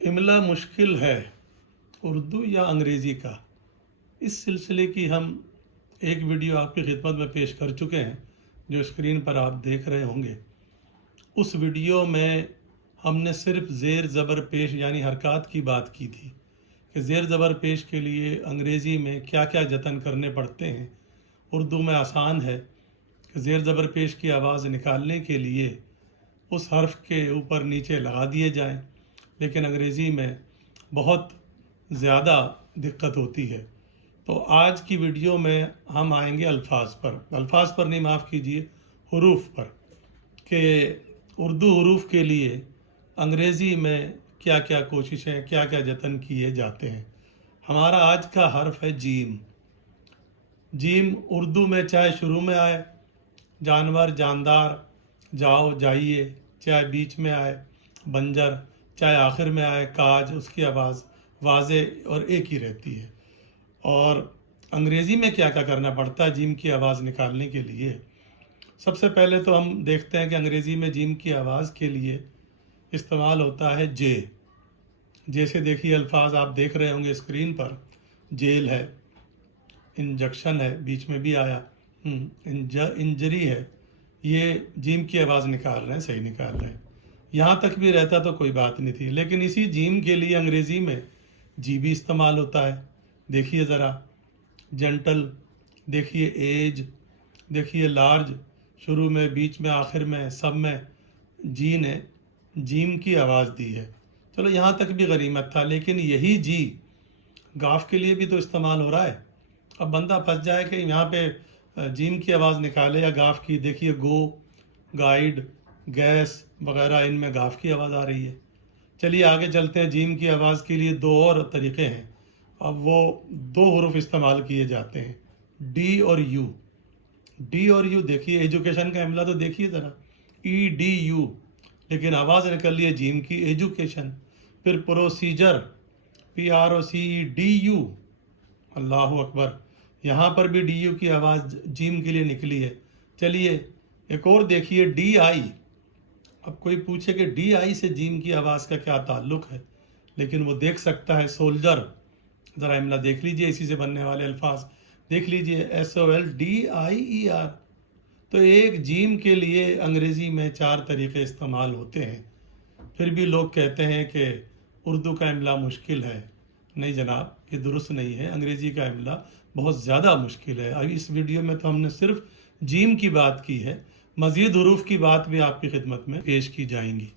इमला मुश्किल है उर्दू या अंग्रेज़ी का। इस सिलसिले की हम एक वीडियो आपकी खिदमत में पेश कर चुके हैं जो स्क्रीन पर आप देख रहे होंगे। उस वीडियो में हमने सिर्फ ज़ेर ज़बर पेश यानी हरकत की बात की थी कि ज़ेर ज़बर पेश के लिए अंग्रेज़ी में क्या क्या जतन करने पड़ते हैं। उर्दू में आसान है कि ज़ेर ज़बर पेश की आवाज़ निकालने के लिए उस हर्फ के ऊपर नीचे लगा दिए जाएं, लेकिन अंग्रेज़ी में बहुत ज़्यादा दिक्कत होती है। तो आज की वीडियो में हम आएंगे अल्फाज पर नहीं, माफ़ कीजिए, हुरूफ पर, कि उर्दू हुरूफ के लिए अंग्रेज़ी में क्या क्या कोशिशें, क्या क्या जतन किए जाते हैं। हमारा आज का हर्फ है जीम। जीम उर्दू में चाहे शुरू में आए, जानवर, जानदार, जाओ, जाइए, चाहे बीच में आए, बंजर, चाहे आखिर में आए, काज, उसकी आवाज़ वाज़े और एक ही रहती है। और अंग्रेज़ी में क्या क्या करना पड़ता है जीम की आवाज़ निकालने के लिए। सबसे पहले तो हम देखते हैं कि अंग्रेज़ी में जीम की आवाज़ के लिए इस्तेमाल होता है जे। जैसे देखिए अल्फाज आप देख रहे होंगे स्क्रीन पर, जेल है, इंजेक्शन है, बीच में भी आया, इंजरी है, ये जीम की आवाज़ निकाल रहे हैं, सही निकाल रहे हैं। यहाँ तक भी रहता तो कोई बात नहीं थी, लेकिन इसी जीम के लिए अंग्रेज़ी में जी भी इस्तेमाल होता है। देखिए ज़रा, जेंटल, देखिए एज, देखिए लार्ज, शुरू में, बीच में, आखिर में, सब में जी ने जीम की आवाज़ दी है। चलो यहाँ तक भी गनीमत था, लेकिन यही जी गाफ के लिए भी तो इस्तेमाल हो रहा है। अब बंदा फंस जाए कि यहाँ पे जीम की आवाज़ निकाले या गाफ की। देखिए गो, गाइड, गैस वगैरह, इनमें गाफ की आवाज़ आ रही है। चलिए आगे चलते हैं। जीम की आवाज़ के लिए दो और तरीक़े हैं। अब वो दो हुरूफ इस्तेमाल किए जाते हैं, डी और यू। डी और यू, देखिए एजुकेशन का इमला तो देखिए ज़रा, ई डी यू, लेकिन आवाज़ निकल रही है जीम की, एजुकेशन। फिर प्रोसीजर, PROCEDU, अल्लाह अकबर, यहाँ पर भी डी यू की आवाज़ जीम के लिए निकली है। चलिए एक और देखिए, DI। अब कोई पूछे कि DI से जीम की आवाज़ का क्या ताल्लुक़ है, लेकिन वो देख सकता है। सोल्जर, ज़रा इमला देख लीजिए, इसी से बनने वाले अल्फाज देख लीजिए, SOLDIER। तो एक जीम के लिए अंग्रेज़ी में 4 तरीक़े इस्तेमाल होते हैं। फिर भी लोग कहते हैं कि उर्दू का इमला मुश्किल है। नहीं जनाब, ये दुरुस्त नहीं है। अंग्रेज़ी का इमला बहुत ज़्यादा मुश्किल है। अब इस वीडियो में तो हमने सिर्फ जीम की बात की है, मज़ीद हुरूफ की बात भी आपकी खिदमत में पेश की जाएंगी।